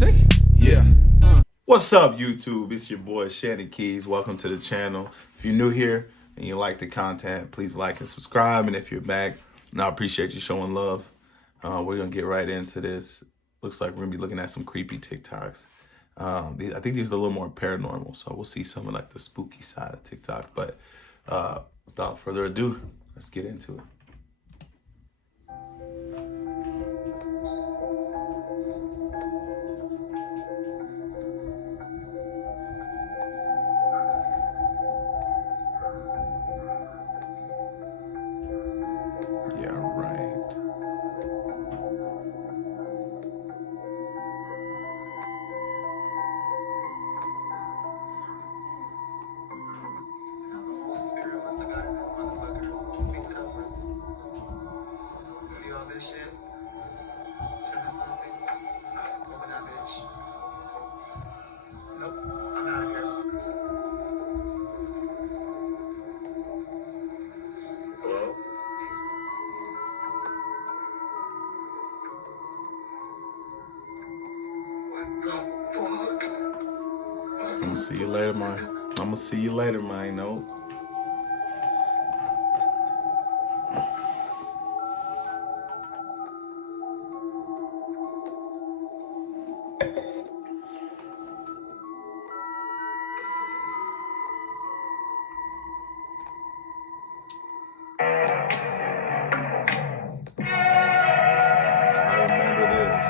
say? Yeah. What's up, YouTube? It's your boy Shannon Keys. Welcome to the channel. If you're new here and you like the content, please like and subscribe. And if you're back, I appreciate you showing love. We're gonna get right into this. Looks like we're gonna be looking at some creepy TikToks. I think these are a little more paranormal, so we'll see some of like the spooky side of TikTok. But without further ado, let's get into it. Yeah, right. See all this shit? Turn that pussy. Open that bitch. Nope, I'm out of here. Hello? What the fuck? I'm gonna see you later, man. I'm gonna see you later, man. No. I remember this.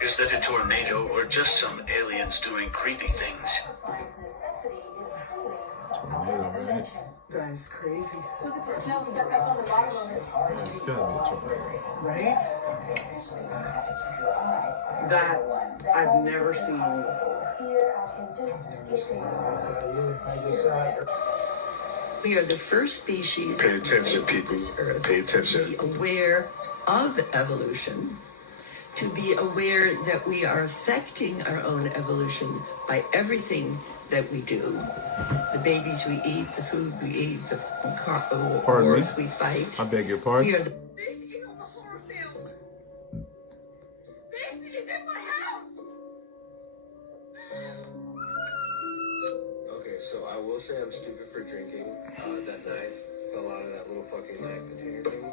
Is that a tornado or just some aliens doing creepy things? Tornado, right? That's crazy, Look at the snow stuck up on the bottom of it. Yeah, it's gotta be a tornado. right? That I've never seen before. We are the first species. Pay attention, people. Pay attention. To be aware of evolution, to be aware that we are affecting our own evolution by everything that we do. The babies we eat, the food we eat, the Pardon me? wars we fight. I beg your pardon. We are the This is on the horror film. This is in my house. Okay, so I will say I'm stupid for drinking. That knife fell out of that little fucking knife container thing.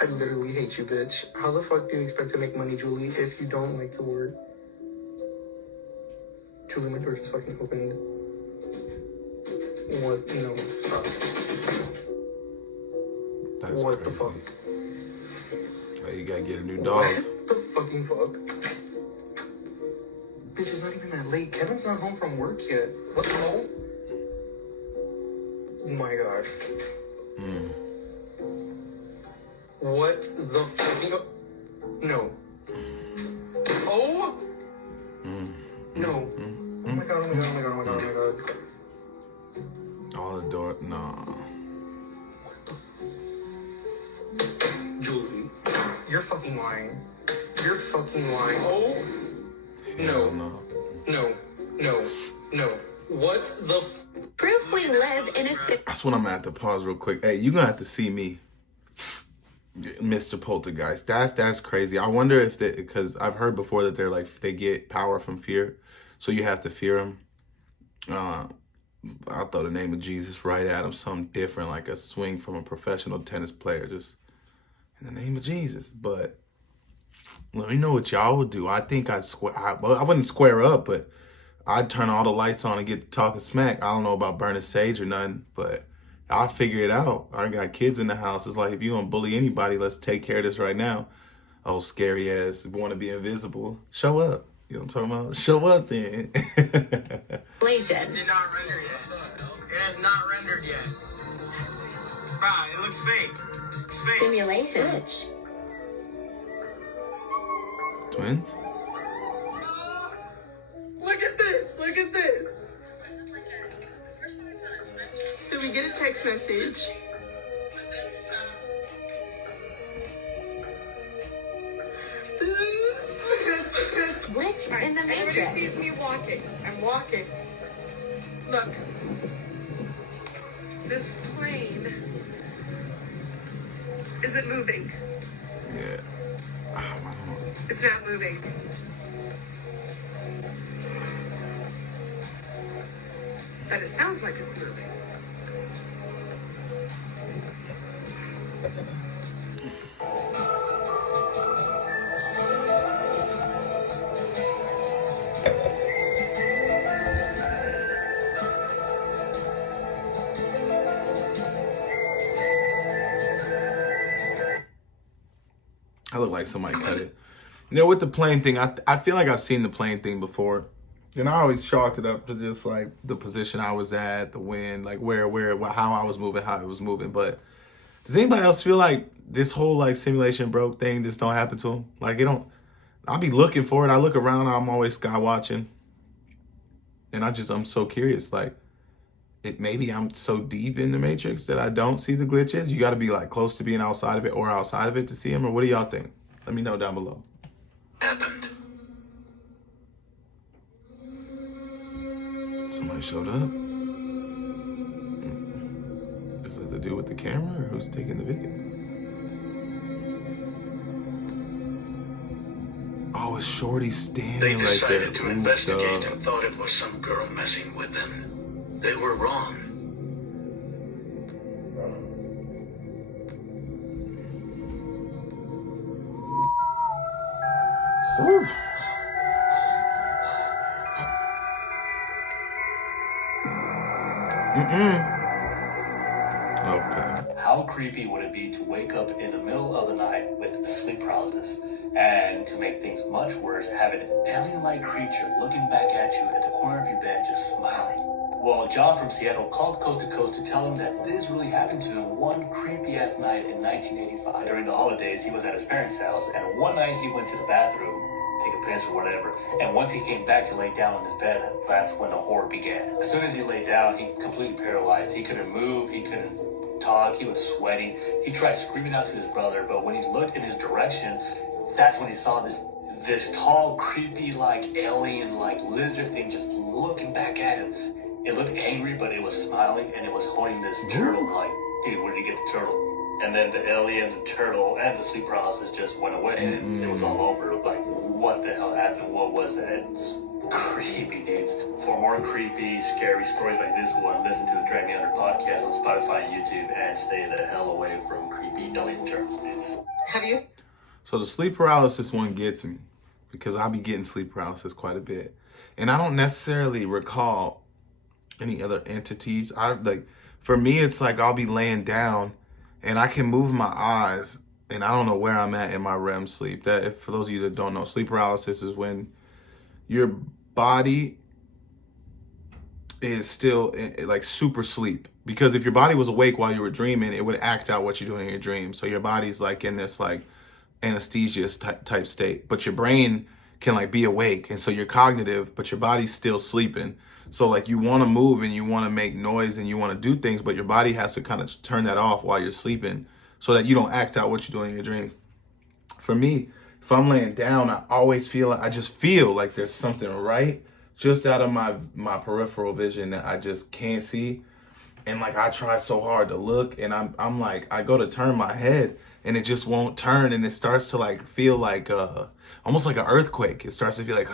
I literally hate you, bitch. How the fuck do you expect to make money, Julie, if you don't like the word? Julie, my door just fucking opened. What? No, stop. That's What the crazy. fuck? Hey, you gotta get a new dog. What the fucking fuck? Bitch, it's not even that late. Kevin's not home from work yet. What the hell? Oh my gosh. What the fucking... No. Oh? No. Oh my god, oh my god, oh my god, oh my god, oh my god. All the door. No. Julie, you're fucking lying. You're fucking lying. Oh? Hell No. no. No. What the Proof we live in a city. That's what I'm gonna have to pause real quick. Hey, you're gonna have to see me, Mr. Poltergeist. That's crazy. I wonder if they, because I've heard before that they're like they get power from fear, so you have to fear them. I'll throw the name of Jesus right at him, something different, like a swing from a professional tennis player, just in the name of Jesus. But let me know what y'all would do. I think I'd I wouldn't square up, but I'd turn all the lights on and get to talking smack. I don't know about burning sage or nothing, but I'll figure it out. I got kids in the house. It's like, if you're gonna bully anybody, let's take care of this right now. Oh, scary ass, want to be invisible. Show up. You know what I'm talking about? Show up then. Inflation. Did not render yet. It has not rendered yet. Wow, it looks fake. It's fake. Simulation. Twins? Look at this! Look at this! So we get a text message. Glitch in the Everybody Matrix. sees me walking. I'm walking. Look. This plane isn't moving. Yeah. I don't know. It's not moving. But it sounds like it's moving. I look like somebody cut it. You know, with the plane thing, I feel like I've seen the plane thing before. And I always chalked it up to just like the position I was at, the wind, like how I was moving, how it was moving. But does anybody else feel like this whole like simulation broke thing just don't happen to them? Like it don't. I'll be looking for it. I look around. I'm always sky watching, and I'm so curious. Like maybe I'm so deep in the Matrix that I don't see the glitches. You got to be like close to being outside of it or outside of it to see them. Or what do y'all think? Let me know down below. Happened. Somebody showed up. Is that to do with the camera or who's taking the video? Oh, it's Shorty They standing right there. decided to investigate and thought it was some girl messing with them. They were wrong. Oof. Okay. How creepy would it be to wake up in the middle of the night with sleep paralysis and, to make things much worse, have an alien-like creature looking back at you at the corner of your bed just smiling? Well, John from Seattle called Coast to Coast to tell him that this really happened to him one creepy-ass night in 1985. During the holidays, he was at his parents' house, and one night he went to the bathroom, take a piss or whatever, and once he came back to lay down on his bed, that's when the horror began. As soon as he lay down, he completely paralyzed. He couldn't move, he couldn't talk, he was sweating. He tried screaming out to his brother, but when he looked in his direction, that's when he saw this tall, creepy, like alien, like lizard thing just looking back at him. It looked angry, but it was smiling, and it was holding this turtle. Like, dude, where did you get the turtle? And then the alien, the turtle, and the sleep paralysis just went away, and it was all over. Like, what the hell happened? What was that? It's creepy, dudes. For more creepy, scary stories like this one, listen to the Drag Me Under podcast on Spotify and YouTube, and stay the hell away from creepy alien turtles, dudes. Have you? So the sleep paralysis one gets me because I'll be getting sleep paralysis quite a bit. And I don't necessarily recall any other entities. For me, it's like I'll be laying down and I can move my eyes and I don't know where I'm at in my REM sleep. For those of you that don't know, sleep paralysis is when your body is still like super sleep. Because if your body was awake while you were dreaming, it would act out what you're doing in your dream. So your body's like in this like anesthesia type state, but your brain can like be awake, and so you're cognitive, but your body's still sleeping. So like you want to move and you want to make noise and you want to do things, but your body has to kind of turn that off while you're sleeping so that you don't act out what you're doing in your dreams. For me, if I'm laying down, I just feel like there's something right just out of my peripheral vision that I just can't see. And like I try so hard to look, and I'm like, I go to turn my head and it just won't turn, and it starts to like feel like almost like an earthquake. It starts to feel like,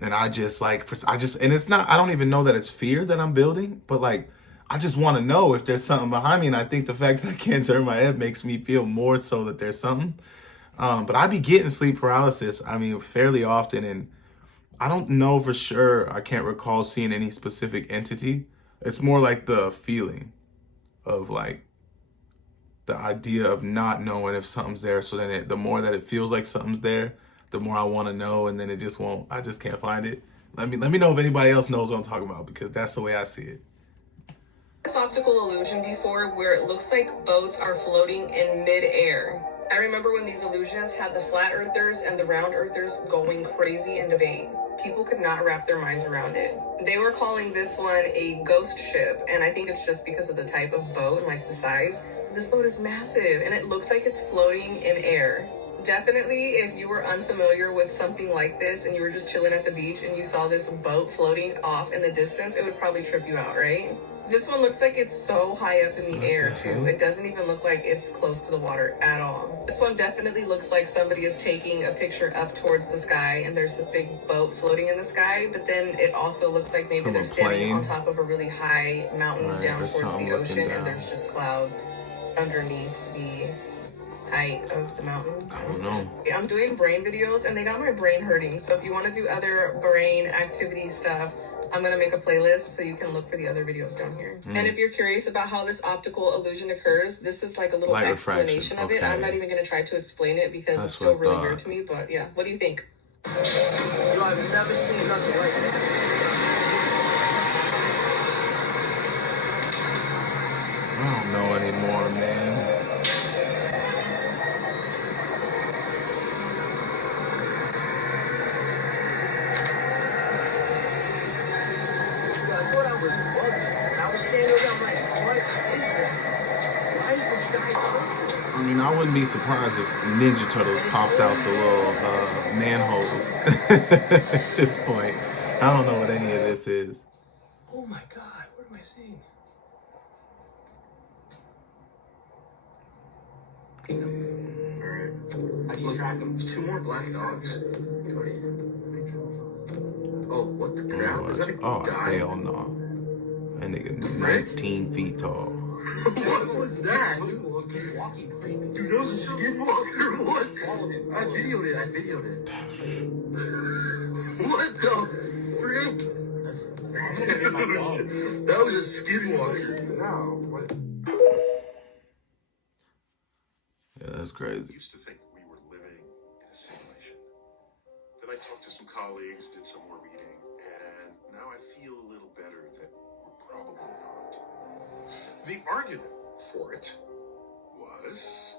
and and it's not, I don't even know that it's fear that I'm building, but like I just want to know if there's something behind me. And I think the fact that I can't turn my head makes me feel more so that there's something. But I be getting sleep paralysis, fairly often, and I don't know for sure. I can't recall seeing any specific entity. It's more like the feeling of like the idea of not knowing if something's there. So then the more that it feels like something's there, the more I want to know, and then it just won't. I just can't find it. Let me know if anybody else knows what I'm talking about, because that's the way I see it. This optical illusion before where it looks like boats are floating in mid-air. I remember when these illusions had the flat earthers and the round earthers going crazy in debate. People could not wrap their minds around it. They were calling this one a ghost ship, and I think it's just because of the type of boat and like the size. This boat is massive, and it looks like it's floating in air. Definitely, if you were unfamiliar with something like this and you were just chilling at the beach and you saw this boat floating off in the distance, it would probably trip you out, right? This one looks like it's so high up in the air too. It doesn't even look like it's close to the water at all. This one definitely looks like somebody is taking a picture up towards the sky and there's this big boat floating in the sky, but then it also looks like maybe they're standing on top of a really high mountain down towards the ocean and there's just clouds underneath the height of the mountain. I don't know. I'm doing brain videos and they got my brain hurting. So if you want to do other brain activity stuff, I'm going to make a playlist so you can look for the other videos down here. And if you're curious about how this optical illusion occurs, this is like a little Light explanation refraction. of it. Okay. I'm not even going to try to explain it because That's it's still what I really thought. weird to me. But yeah, what do you think? Yo, I've never seen nothing like that. I don't know anymore, man. Yo, I thought I was bugging. When I was standing there, I'm like, what is that? Why is the sky purple? I mean, I wouldn't be surprised if Ninja Turtles popped out the little manholes at this point. I don't know what any of this is. Oh my god, what am I seeing? Alright. How do you track them? There's 2 more black dots. Cody. Oh, what the crap? Is that a guy? Hell no. That nigga 19 feet tall. What was that? Dude, that was a skinwalker. What? I videoed it. What the frick? That was a skinwalker. No. What? Yeah, that's crazy. Used to think we were living in a simulation. Then I talked to some colleagues, did some more reading, and now I feel a little better that we're probably not. The argument for it was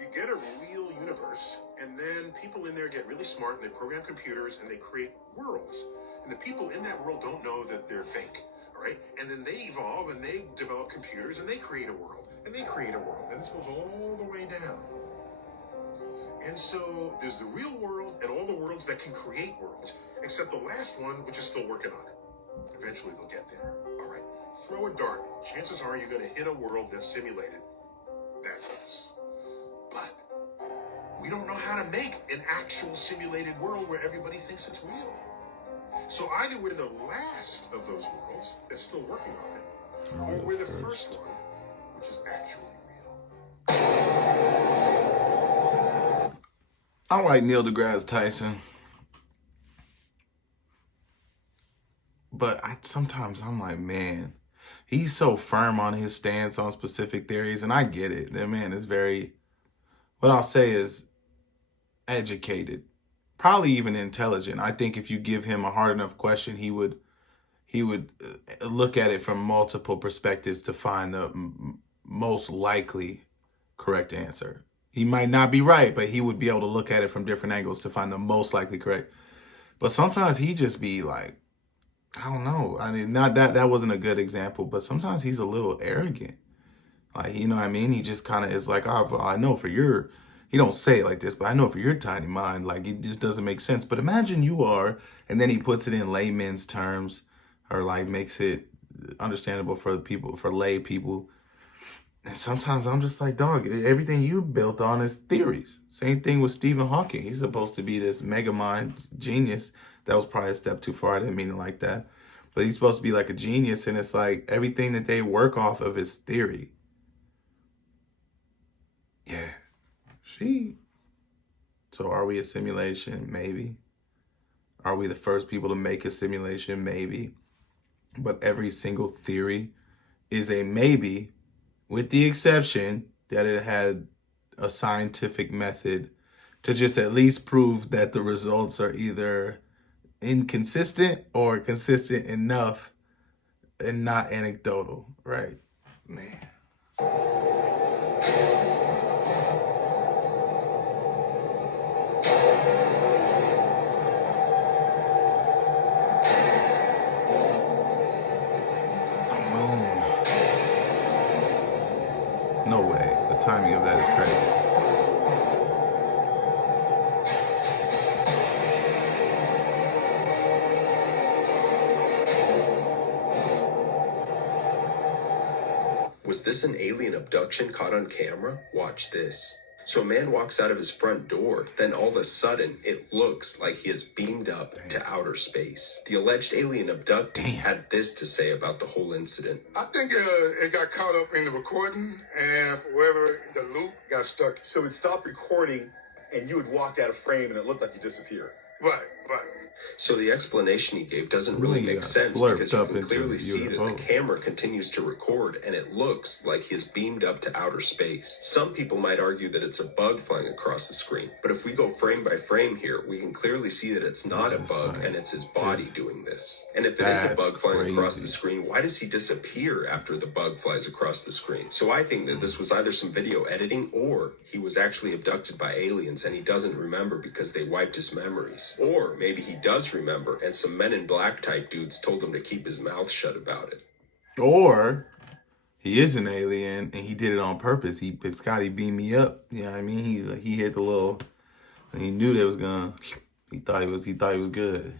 you get a real universe, and then people in there get really smart and they program computers and they create worlds. And the people in that world don't know that they're fake, all right? And then they evolve and they develop computers and they create a world. And they create a world. And this goes all the way down. And so there's the real world and all the worlds that can create worlds, except the last one, which is still working on it. Eventually they'll get there. All right. Throw a dart. Chances are you're going to hit a world that's simulated. That's us. But we don't know how to make an actual simulated world where everybody thinks it's real. So either we're the last of those worlds that's still working on it, or we're the first one, which is actually real. I like Neil deGrasse Tyson. But sometimes I'm like, man, he's so firm on his stance on specific theories, and I get it. That man is very, what I'll say is educated, probably even intelligent. I think if you give him a hard enough question, he would look at it from multiple perspectives to find the most likely correct answer. He might not be right, but he would be able to look at it from different angles to find the most likely correct. But sometimes he just be like, I don't know. I mean, not that wasn't a good example, but sometimes he's a little arrogant. Like, you know what I mean? He just kind of is like, oh, I know for your, he don't say it like this, but I know for your tiny mind, like, it just doesn't make sense. But imagine you are, and then he puts it in layman's terms, or like makes it understandable for people, for lay people. And sometimes I'm just like, dog, everything you built on is theories. Same thing with Stephen Hawking. He's supposed to be this mega mind genius. That was probably a step too far. I didn't mean it like that. But he's supposed to be like a genius, and it's like everything that they work off of is theory. Yeah. So are we a simulation? Maybe. Are we the first people to make a simulation? Maybe. But every single theory is a maybe, with the exception that it had a scientific method to just at least prove that the results are either inconsistent or consistent enough and not anecdotal, right? Man. timing of that is crazy. Was this an alien abduction caught on camera? Watch this. So a man walks out of his front door, then all of a sudden, it looks like he is beamed up to outer space. The alleged alien abductee had this to say about the whole incident. I think it got caught up in the recording, and whoever the loop got stuck. So it stopped recording, and you had walked out of frame, and it looked like you disappeared. Right. So the explanation he gave doesn't really make sense because you can clearly see that the camera continues to record and it looks like he is beamed up to outer space. Some people might argue that it's a bug flying across the screen, but if we go frame by frame here, we can clearly see that it's not a bug and it's his body doing this. And if it is a bug flying across the screen, why does he disappear after the bug flies across the screen? So I think that this was either some video editing or he was actually abducted by aliens and he doesn't remember because they wiped his memories. Or maybe he does remember and some Men in Black type dudes told him to keep his mouth shut about it. Or he is an alien and he did it on purpose. Scotty beamed me up. You know what I mean? He hit the little, and he knew they was gonna. He thought he was good.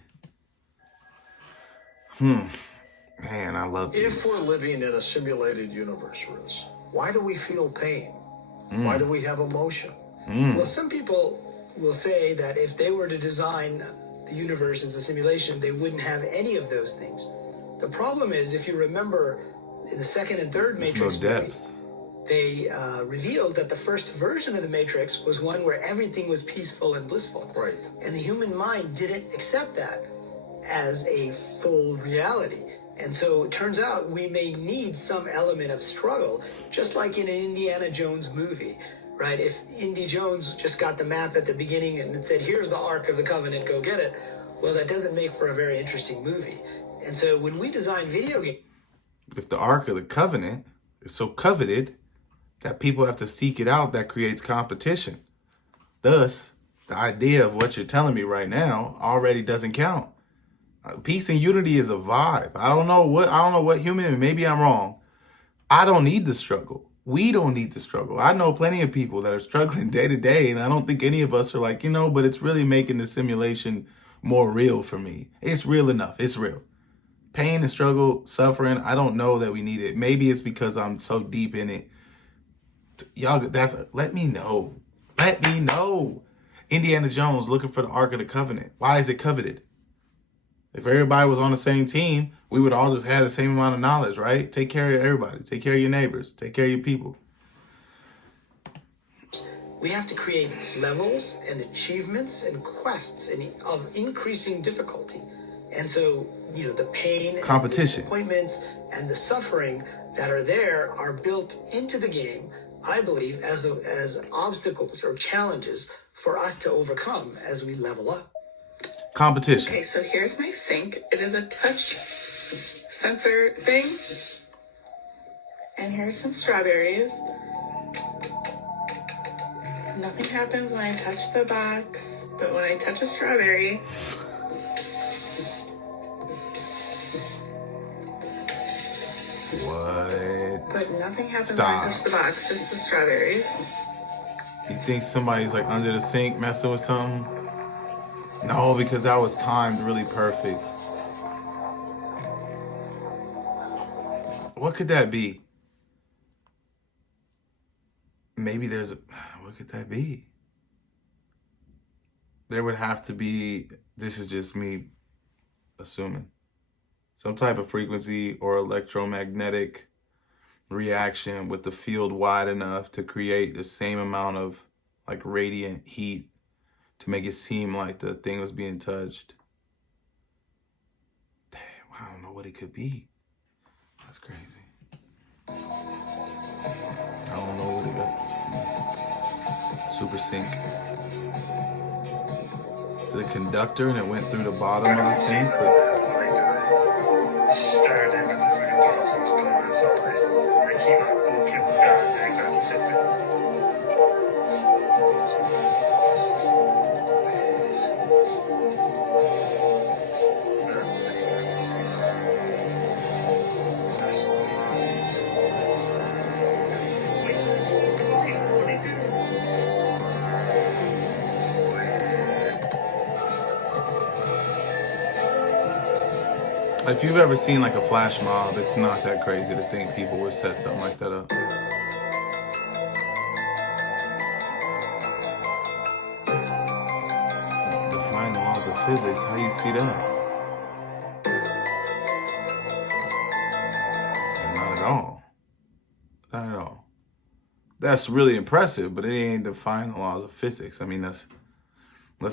Man, I love this. If we're living in a simulated universe, Riz, why do we feel pain? Why do we have emotion? Well, some people will say that if they were to design the universe as a simulation, they wouldn't have any of those things. The problem is, if you remember, in the second and third Matrix movie, they revealed that the first version of the Matrix was one where everything was peaceful and blissful. Right. And the human mind didn't accept that as a full reality. And so it turns out we may need some element of struggle, just like in an Indiana Jones movie, right? If Indy Jones just got the map at the beginning and it said, here's the Ark of the Covenant, go get it, well, that doesn't make for a very interesting movie. And so when we design video games... If the Ark of the Covenant is so coveted that people have to seek it out, that creates competition. Thus, the idea of what you're telling me right now already doesn't count. Peace and unity is a vibe. I don't know what human, and maybe I'm wrong. I don't need the struggle. We don't need the struggle. I know plenty of people that are struggling day to day, and I don't think any of us are like, but it's really making the simulation more real for me. It's real enough. It's real. Pain and struggle, suffering, I don't know that we need it. Maybe it's because I'm so deep in it. Y'all, let me know. Let me know. Indiana Jones looking for the Ark of the Covenant. Why is it coveted? If everybody was on the same team, we would all just have the same amount of knowledge, right? Take care of everybody. Take care of your neighbors. Take care of your people. We have to create levels and achievements and quests of increasing difficulty. And so, the pain, competition, the disappointments, and the suffering that are there are built into the game, I believe, as obstacles or challenges for us to overcome as we level up. Competition. Okay, so here's my sink. It is a touch sensor thing. And here's some strawberries. Nothing happens when I touch the box, but when I touch a strawberry... What? But nothing happens when I touch the box, just the strawberries. You think somebody's like under the sink messing with something? No, because that was timed really perfect. What could that be? Maybe what could that be? There would have to be, this is just me assuming, some type of frequency or electromagnetic reaction with the field wide enough to create the same amount of like radiant heat to make it seem like the thing was being touched. Damn, I don't know what it could be. That's crazy. I don't know what it is. Super sync. Is it a conductor and it went through the bottom of the sink? If you've ever seen like a flash mob, it's not that crazy to think people would set something like that up. Defying the laws of physics, how do you see that? Not at all. Not at all. That's really impressive, but it ain't defying the laws of physics. I mean, that's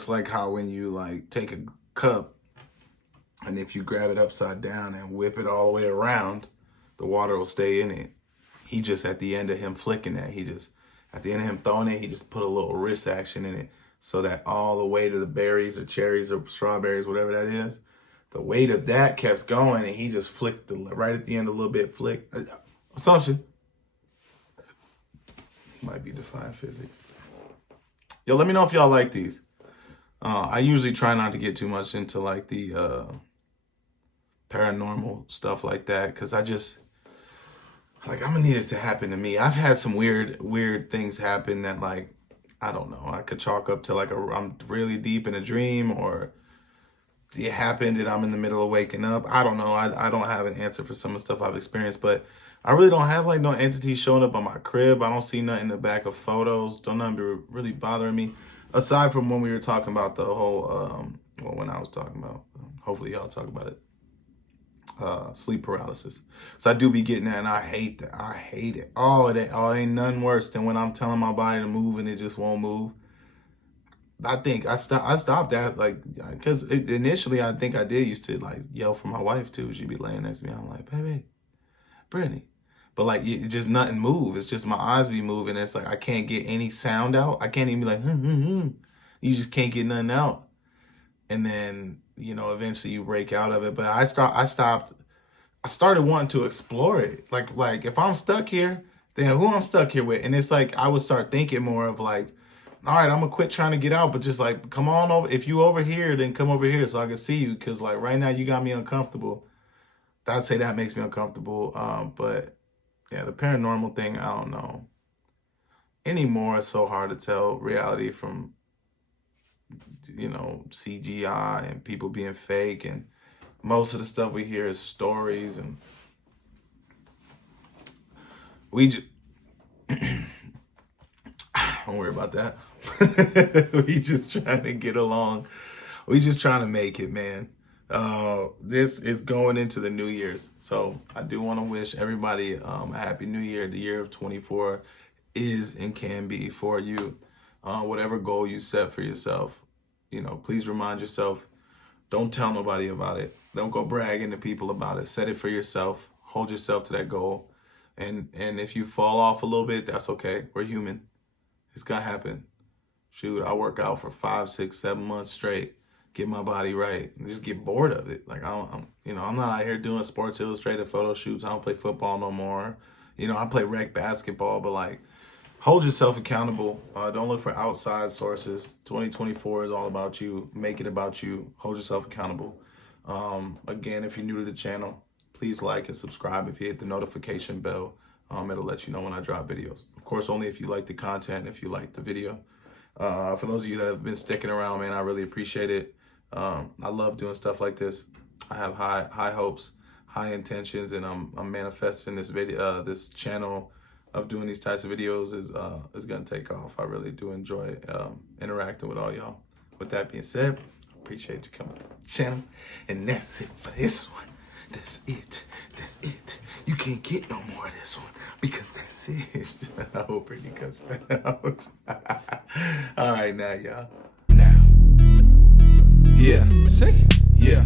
like how when you like take a cup and if you grab it upside down and whip it all the way around, the water will stay in it. He just, at the end of him flicking that, at the end of him throwing it, he just put a little wrist action in it so that all the weight of the berries or cherries or strawberries, whatever that is, the weight of that kept going and he just flicked right at the end a little bit, flick. Assumption. Might be defying physics. Yo, let me know if y'all like these. I usually try not to get too much into like the paranormal stuff like that because I'm gonna need it to happen to me. I've had some weird things happen that like, I don't know, I could chalk up to like I'm really deep in a dream or it happened and I'm in the middle of waking up. I don't know. I don't have an answer for some of the stuff I've experienced, but I really don't have like no entities showing up on my crib. I don't see nothing in the back of photos. Don't nothing be really bothering me. Aside from when we were talking about the whole, when I was talking about, hopefully y'all talk about it, sleep paralysis. So I do be getting that and I hate that. I hate it. It ain't nothing worse than when I'm telling my body to move and it just won't move. I think I stopped that, like, because initially I think I did used to like yell for my wife too. She'd be laying next to me. I'm like, baby, Brittany. But like, it just nothing move. It's just my eyes be moving. It's like, I can't get any sound out. I can't even be like, You just can't get nothing out. And then, eventually you break out of it. But I started wanting to explore it. Like if I'm stuck here, then who I'm stuck here with? And it's like, I would start thinking more of like, all right, I'm gonna quit trying to get out, but just like, come on over. If you over here, then come over here so I can see you. Cause like right now you got me uncomfortable. I'd say that makes me uncomfortable. But yeah, the paranormal thing, I don't know. Anymore, it's so hard to tell reality from, CGI and people being fake. And most of the stuff we hear is stories. And we just, don't worry about that. We just trying to get along. We just trying to make it, man. This is going into the New Year's. So I do want to wish everybody a happy New Year. The year of 24 is and can be for you. Whatever goal you set for yourself, please remind yourself, don't tell nobody about it. Don't go bragging to people about it. Set it for yourself. Hold yourself to that goal. And if you fall off a little bit, that's okay. We're human. It's gonna happen. Shoot, I work out for 5, 6, 7 months straight. Get my body right and just get bored of it. Like I'm not out here doing Sports Illustrated photo shoots. I don't play football no more. I play rec basketball, but like, hold yourself accountable. Don't look for outside sources. 2024 is all about you. Make it about you. Hold yourself accountable. Again, if you're new to the channel, please like and subscribe. If you hit the notification bell, it'll let you know when I drop videos. Of course, only if you like the content, if you like the video. For those of you that have been sticking around, man, I really appreciate it. I love doing stuff like this. I have high hopes, high intentions, and I'm manifesting this video, this channel of doing these types of videos is gonna take off. I really do enjoy interacting with all y'all. With that being said, appreciate you coming to the channel, and that's it for this one. That's it. That's it. You can't get no more of this one because that's it. I hope Brittany cuts that out. All right, now y'all. Yeah, say, yeah.